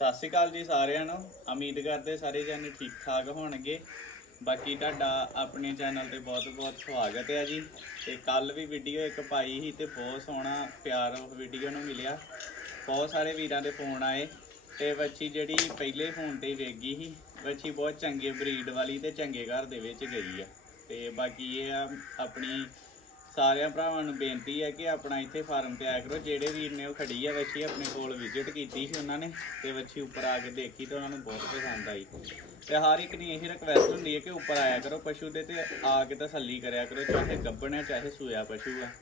ਸਤਿ ਸ਼੍ਰੀ ਅਕਾਲ ਜੀ ਸਾਰਿਆਂ ਨੂੰ। ਉਮੀਦ ਕਰਦੇ ਸਾਰੇ ਜਣੇ ਠੀਕ ਠਾਕ ਹੋਣਗੇ। ਬਾਕੀ ਤੁਹਾਡਾ ਆਪਣੇ ਚੈਨਲ ਤੇ ਬਹੁਤ-ਬਹੁਤ ਸਵਾਗਤ ਹੈ ਜੀ। ਤੇ ਕੱਲ ਵੀ ਵੀਡੀਓ ਇੱਕ ਪਾਈ ਸੀ ਤੇ ਬਹੁਤ ਸੋਹਣਾ ਪਿਆਰ ਉਹ ਵੀਡੀਓ ਨੂੰ ਮਿਲਿਆ। ਬਹੁਤ ਸਾਰੇ ਵੀਰਾਂ ਦੇ ਫੋਨ ਆਏ ਤੇ ਬੱਚੀ ਜਿਹੜੀ ਪਹਿਲੇ ਫੋਨ ਤੇ ਵੇਗੀ ਸੀ ਬੱਚੀ ਬਹੁਤ ਚੰਗੇ ਬਰੀਡ ਵਾਲੀ ਤੇ ਚੰਗੇ ਘਰ ਦੇ ਵਿੱਚ ਗਈ ਆ। ਤੇ ਬਾਕੀ ਇਹ ਆ ਆਪਣੀ ਸਾਰਿਆਂ ਭਰਾਵਾਂ ਨੂੰ ਬੇਨਤੀ ਹੈ ਕਿ ਆਪਣਾ ਇੱਥੇ ਫਾਰਮ ਤੇ ਆਇਆ ਕਰੋ। ਜਿਹੜੇ ਵੀਰ ਨੇ ਉਹ ਖੜੀ ਆ, ਵੱਛੀ ਆਪਣੇ ਕੋਲ ਵਿਜ਼ਿਟ ਕੀਤੀ ਸੀ ਉਹਨਾਂ ਨੇ ਤੇ ਵੱਛੀ ਉੱਪਰ ਆ ਕੇ ਦੇਖੀ ਤੇ ਉਹਨਾਂ ਨੂੰ ਬਹੁਤ ਪਸੰਦ ਆਈ। ਤੇ ਹਰ ਇੱਕ ਦੀ ਇਹੀ ਰਿਕਵੈਸਟ ਹੁੰਦੀ ਹੈ ਕਿ ਉੱਪਰ ਆਇਆ ਕਰੋ ਪਸ਼ੂ ਦੇ ਤੇ ਆ ਕੇ ਤਸੱਲੀ ਕਰਿਆ ਕਰੋ, ਚਾਹੇ ਗੱਬਣ ਹੈ ਚਾਹੇ ਸੂਇਆ ਪਸ਼ੂ ਹੈ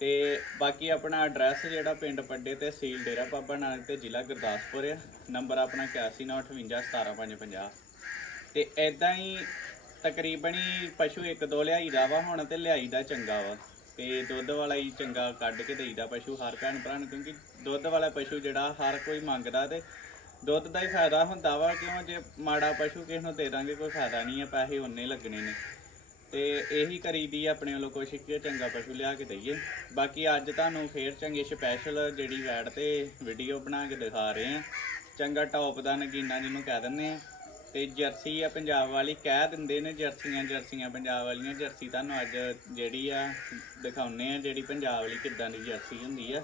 ਤੇ ਬਾਕੀ ਆਪਣਾ ਐਡਰੈਸ ਜਿਹੜਾ ਪਿੰਡ ਪੱਡੇ ਤਹਿਸੀਲ ਡੇਰਾ ਬਾਬਾ ਨਾਨਕ ਤੇ ਜ਼ਿਲ੍ਹਾ ਗੁਰਦਾਸਪੁਰ ਆ। ਨੰਬਰ ਆਪਣਾ 8198517550 ਤੇ ਐਦਾਂ ਹੀ ਤਕਰੀਬਨ ਹੀ ਪਸ਼ੂ ਇੱਕ ਦੋ ਲਿਆਈ ਦਾ ਵਾ ਹੁਣ ਤੇ ਲਿਆਈ ਦਾ ਚੰਗਾ ਵਾ। ਤੇ ਦੁੱਧ ਵਾਲਾ ਹੀ ਚੰਗਾ ਕੱਢ ਕੇ ਦੇਈਦਾ ਪਸ਼ੂ ਹਰ ਭੈਣ ਭਰਾ ਨੂੰ ਕਿਉਂਕਿ ਦੁੱਧ ਵਾਲਾ ਪਸ਼ੂ ਜਿਹੜਾ ਹਰ ਕੋਈ ਮੰਗਦਾ ਤੇ ਦੁੱਧ ਦਾ ਹੀ ਫਾਇਦਾ ਹੁੰਦਾ ਵਾ ਕਿਉਂ ਜੇ ਮਾੜਾ ਪਸ਼ੂ ਕਿਸੇ ਨੂੰ ਦੇ ਦਾਂਗੇ ਕੋਈ ਫਾਇਦਾ ਨਹੀਂ ਹੈ ਪੈਸੇ ਉਹਨੇ ਲੱਗਣੇ ਨੇ। ਤੇ ਇਹੀ ਕਰੀਦੀ ਆ, ਆਪਣੇ ਵੱਲੋਂ ਕੋਸ਼ਿਸ਼ ਕਿ ਚੰਗਾ ਪਸ਼ੂ ਲਿਆ ਕੇ ਦਈਏ। ਬਾਕੀ ਅੱਜ ਤੁਹਾਨੂੰ ਫੇਰ ਚੰਗੇ ਸਪੈਸ਼ਲ ਜਿਹੜੀ ਵੈਡ ਤੇ ਵੀਡੀਓ ਬਣਾ ਕੇ ਦਿਖਾ ਰਹੇ ਆ। ਚੰਗਾ ਟੌਪ ਦਾ ਨਗੀਨਾ ਜਿਹਨੂੰ ਕਹਿ ਦਿੰਦੇ ਆ। ਤੇ ਜਰਸੀ ਆ ਪੰਜਾਬ ਵਾਲੀ, ਕਹਿ ਦਿੰਦੇ ਨੇ ਜਰਸੀਆਂ ਜਰਸੀਆਂ ਪੰਜਾਬ ਵਾਲੀਆਂ, ਜਰਸੀ ਤੁਹਾਨੂੰ ਅੱਜ ਜਿਹੜੀ ਆ ਦਿਖਾਉਨੇ ਆ, ਜਿਹੜੀ ਪੰਜਾਬ ਵਾਲੀ ਕਿੱਦਾਂ ਦੀ ਜਰਸੀ ਹੁੰਦੀ ਆ।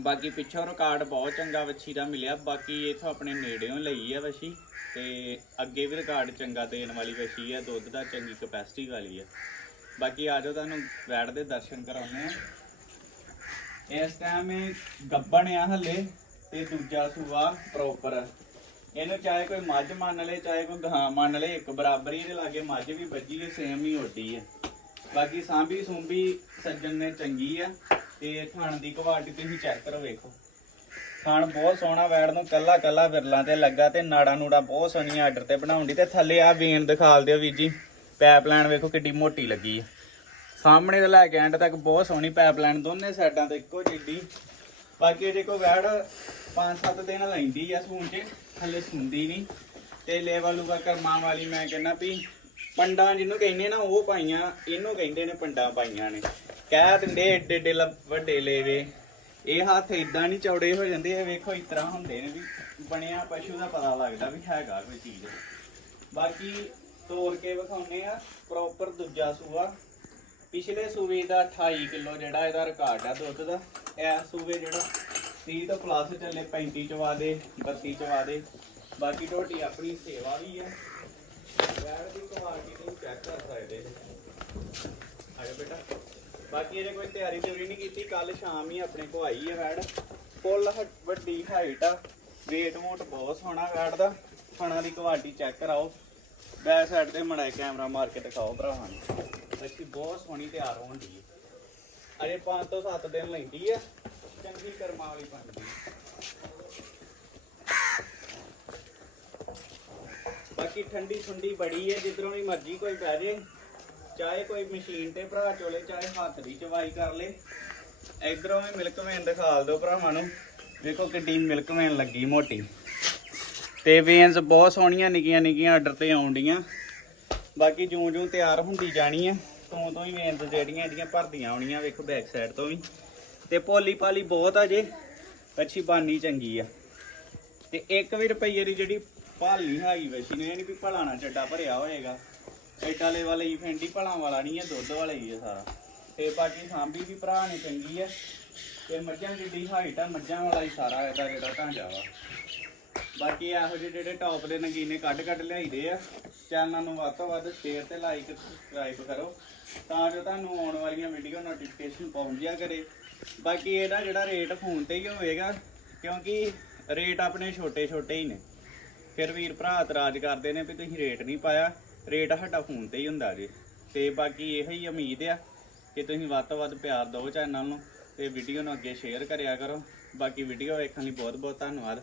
ਬਾਕੀ ਪਿੱਛੋਂ ਰਿਕਾਰਡ ਬਹੁਤ ਚੰਗਾ ਵੱਛੀ ਦਾ ਮਿਲਿਆ, ਬਾਕੀ ਇਥੋਂ ਆਪਣੇ ਨੇੜਿਓਂ ਲਈ ਆ ਵੱਛੀ, ਤੇ ਅੱਗੇ ਵੀ ਰਿਕਾਰਡ ਚੰਗਾ ਦੇਣ ਵਾਲੀ ਵੱਛੀ ਆ, ਦੁੱਧ ਦਾ ਚੰਗੀ ਕਪੈਸਿਟੀ ਵਾਲੀ ਆ। ਬਾਕੀ ਆਜੋ ਤੁਹਾਨੂੰ ਵੈੜ ਦੇ ਦਰਸ਼ਨ ਕਰਾਉਨੇ ਆ। ਇਸ ਟਾਈਮ ਇਹ ਗੱਬਣ ਆ ਹੱਲੇ, ਤੇ ਦੂਜਾ ਸੂਆ ਪ੍ਰੋਪਰ ਇਹਨੂੰ ਚਾਹੇ ਕੋਈ ਮੱਝ ਮੰਨ ਲੇ ਚਾਹੇ ਕੋਈ ਗਾਂ ਮੰਨ ਲੇ ਇੱਕ ਬਰਾਬਰ ਹੀ ਇਹਦੇ ਲਾਗੇ ਮੱਝ ਵੀ ਵੱਜੀ ਹੈ ਸੇਮ ਹੀ ਓਡੀ ਹੈ ਬਾਕੀ ਸਾਂਭੀ ਸੁੰਭੀ ਸੱਜਣ ਨੇ ਚੰਗੀ ਆ ਤੇ ਥਣ ਦੀ ਕੁਆਲਿਟੀ ਤੁਸੀਂ ਚੈੱਕ ਕਰੋ ਵੇਖੋ। ਥਣ ਬਹੁਤ ਸੋਹਣਾ ਵੈੜ ਨੂੰ ਕੱਲਾ ਕੱਲਾ ਵਿਰਲਾਂ ਤੇ ਲੱਗਾ ਤੇ ਨਾੜਾ ਨੂੜਾ ਬਹੁਤ ਸੋਹਣੀ ਆਰਡਰ ਤੇ ਬਣਾਉਂਦੀ ਤੇ ਥੱਲੇ ਆ ਵੇਨ ਦਿਖਾਲ ਦਿਓ ਵੀਰ ਜੀ। ਪਾਈਪਲਾਈਨ ਵੇਖੋ ਕਿੱਡੀ ਮੋਟੀ ਲੱਗੀ ਆ। ਸਾਹਮਣੇ ਤੋਂ ਲੈ ਕੇ ਐਂਡ ਤੱਕ ਬਹੁਤ ਸੋਹਣੀ ਪਾਈਪਲਾਈਨ ਦੋਨੇ ਸਾਈਡਾਂ ਤੇ ਇੱਕੋ ਜਿੱਡੀ। ਬਾਕੀ ਜੇ ਕੋਈ ਵੈੜ 5-7 ਦਿਨ ਲੈਂਦੀ ਆ ਸੂਣ ਚ, ਥੱਲੇ ਸੁੰਦੀ ਨਹੀਂ ਤੇ ਲੈਵਲ ਲੂਗਾ ਕਰਮਾਂ ਵਾਲੀ ਮੈਂ ਕਹਿੰਦਾ ਵੀ ਪੰਡਾਂ ਜਿਹਨੂੰ ਕਹਿੰਦੇ ਨਾ, ਉਹ ਪਾਈਆਂ, ਇਹਨੂੰ ਕਹਿੰਦੇ ਨੇ ਪੰਡਾਂ ਪਾਈਆਂ ਨੇ। ਕਹਿ ਦਿੰਦੇ ਏਡੇ ਏਡੇ ਲ- ਵੱਡੇ ਲੇਵੇ। ਇਹ ਹੱਥ ਇਦਾਂ ਨਹੀਂ ਚੌੜੇ ਹੋ ਜਾਂਦੇ, ਇਹ ਵੇਖੋ ਇਸ ਤਰ੍ਹਾਂ ਹੁੰਦੇ ਨੇ ਵੀ ਬਣਿਆ ਪਸ਼ੂ ਦਾ ਪਤਾ ਲੱਗਦਾ ਵੀ ਹੈਗਾ ਕੋਈ ਚੀਜ਼। ਬਾਕੀ ਤੋੜ ਕੇ ਵਿਖਾਉਨੇ ਆ ਪ੍ਰੋਪਰ ਦੂਜਾ ਸੂਆ। ਪਿਛਲੇ ਸੂਬੇ ਦਾ 28 ਕਿਲੋ ਜਿਹੜਾ ਇਹਦਾ ਰਿਕਾਰਡ ਆ ਦੁੱਧ ਦਾ, ਇਹ ਸੂਬੇ ਜਿਹੜਾ 30 ਤੋਂ ਪਲੱਸ ਚੱਲੇ 35 ਚਵਾ ਦੇ 32 ਚਵਾ ਦੇ। ਬਾਕੀ ਢੋਟੀ ਆਪਣੀ ਸੇਵਾ ਵੀ ਹੈ ਵੈੜ ਦੀ ਕੁਆਲਿਟੀ ਨੂੰ ਚੈੱਕ ਕਰ ਸਕਦੇ ਆਜੋ ਬੇਟਾ। ਬਾਕੀ ਇਹਦੇ ਕੋਈ ਤਿਆਰੀ ਤਿਉਰੀ ਨਹੀਂ ਕੀਤੀ ਕੱਲ ਸ਼ਾਮ ਹੀ ਆਪਣੇ ਕੋ ਆਈ ਹੈ ਵੈੜ। ਫੁੱਲ ਵੱਡੀ ਹਾਈਟ ਆ। weight ਮੋਟ ਬਹੁਤ ਸੋਹਣਾ ਵੈੜ ਦਾ। ਖਾਣਾ ਦੀ ਕੁਆਲਿਟੀ ਚੈੱਕ ਕਰਾਓ। ਬੈਕ ਸਾਈਡ ਤੇ ਮੜਾ ਕੈਮਰਾ ਮਾਰ ਕੇ ਦਿਖਾਓ ਭਰਾਵਾਂ ਨੂੰ। ਅੱਛੀ ਬਹੁਤ ਸੋਹਣੀ ਤਿਆਰ ਹੋਣ ਦੀ ਅਜੇ 5 ਤੋਂ 7 ਦਿਨ ਲੈਂਦੀ ਆ ਚੰਗੀ ਕਰਮਾਂ ਵਾਲੀ ਬਣਦੀ ਬਾਕੀ ਠੰਡੀ ਠੰਡੀ ਬੜੀ ਹੈ, ਜਿੱਧਰੋਂ ਵੀ ਮਰਜ਼ੀ ਕੋਈ ਪੈ ਜੇ, ਚਾਹੇ ਕੋਈ ਮਸ਼ੀਨ ਤੇ ਭਰਾ ਚੋਲੇ, ਚਾਹੇ ਹੱਥ ਦੀ ਚਵਾਈ ਕਰ ਲੇ। ਇਧਰੋਂ ਵੀ ਮਿਲਕਮੈਨ ਦਿਖਾਲ ਦਿਓ ਭਰਾਵਾਂ ਨੂੰ। ਵੇਖੋ ਕਿੱਡੀ ਮਿਲਕਮੈਨ ਲੱਗੀ ਮੋਟੀ। ਤੇ ਵੇਨਸ ਬਹੁਤ ਸੋਹਣੀਆਂ ਨਿੱਕੀਆਂ ਨਿੱਕੀਆਂ ਆਰਡਰ ਤੇ ਆਉਂਦੀਆਂ ਬਾਕੀ ਜੂੰ ਜੂੰ ਤਿਆਰ ਹੁੰਦੀ ਜਾਣੀ ਹੈ। ਤੋਂ ਤੋਂ ਹੀ ਵੇਨਸ ਜਿਹੜੀਆਂ ਇਹਦੀਆਂ ਭਰਦੀਆਂ ਆਉਣੀਆਂ ਵੇਖੋ ਬੈਕ ਸਾਈਡ ਤੋਂ ਵੀ। ਤੇ ਭੋਲੀ ਪਾਲੀ ਬਹੁਤ ਆ ਜੇ। ਅੱਛੀ ਬਾਨੀ ਚੰਗੀ ਆ। ਤੇ 1 ਵੀ ਰੁਪਈਏ ਦੀ ਜਿਹੜੀ ਭਾਲੀ ਹੈਗੀ ਵੈਸੀ ਨੇ, ਇਹ ਨਹੀਂ ਵੀ ਭਲਾਣਾ ਚੱਡਾ ਭਰਿਆ ਹੋਏਗਾ। ਐਡਾ ਲੈ ਵਾਲੀ ਫੈਂਡੀ, ਭਲਾਂ ਵਾਲਾ ਨਹੀਂ ਹੈ ਦੁੱਧ ਵਾਲਾ ਹੀ ਹੈ ਸਾਰਾ। ਤੇ ਬਾਕੀ ਸਾਂਭੀ ਵੀ ਭਰਾ ਨੇ ਚੰਗੀ ਹੈ ਤੇ ਮੱਝਾਂ ਜਿੱਡੀ ਹਾਈਟ ਆ, ਮੱਝਾਂ ਵਾਲਾ ਹੀ ਸਾਰਾ ਇਹਦਾ ਜਿਹੜਾ ਢਾਂਚਾ ਵਾ। ਬਾਕੀ ਇਹੋ ਜਿਹੇ ਜਿਹੜੇ ਟੌਪ ਦੇ ਨਗੀਨੇ ਕੱਢ ਕੱਢ ਲਿਆਈਦੇ ਆ। ਚੈਨਲ ਨੂੰ ਵੱਧ ਤੋਂ ਵੱਧ ਸ਼ੇਅਰ ਤੇ ਲਾਈਕ ਸਬਸਕ੍ਰਾਈਬ ਕਰੋ। ਤਾਂ ਜੋ ਤੁਹਾਨੂੰ ਆਉਣ ਵਾਲੀਆਂ ਵੀਡੀਓ ਨੋਟੀਫਿਕੇਸ਼ਨ ਪਹੁੰਚ ਜਿਆ ਕਰੇ। ਬਾਕੀ ਇਹਦਾ ਜਿਹੜਾ ਰੇਟ ਫੋਨ ਤੇ ਹੀ ਹੋਵੇਗਾ, ਕਿਉਂਕਿ ਰੇਟ ਆਪਣੇ ਛੋਟੇ ਛੋਟੇ ਹੀ ਨੇ। ਫਿਰ ਵੀਰ ਭਰਾ ਇਤਰਾਜ਼ ਕਰਦੇ ਨੇ ਵੀ ਤੁਸੀਂ ਰੇਟ ਨਹੀਂ ਪਾਇਆ ਰੇਟ ਸਾਡਾ ਫੋਨ ਤੇ ਹੀ ਹੁੰਦਾ ਜੀ। ਤੇ ਬਾਕੀ ਇਹੋ ਹੀ ਉਮੀਦ ਆ ਕਿ ਤੁਸੀਂ ਵੱਧ ਤੋਂ ਵੱਧ ਪਿਆਰ ਦਿਓ ਚੈਨਲ ਨੂੰ ਤੇ ਵੀਡੀਓ ਨੂੰ ਅੱਗੇ ਸ਼ੇਅਰ ਕਰਿਆ ਕਰੋ। ਬਾਕੀ ਵੀਡੀਓ ਵੇਖਣ ਲਈ ਬਹੁਤ ਬਹੁਤ ਧੰਨਵਾਦ।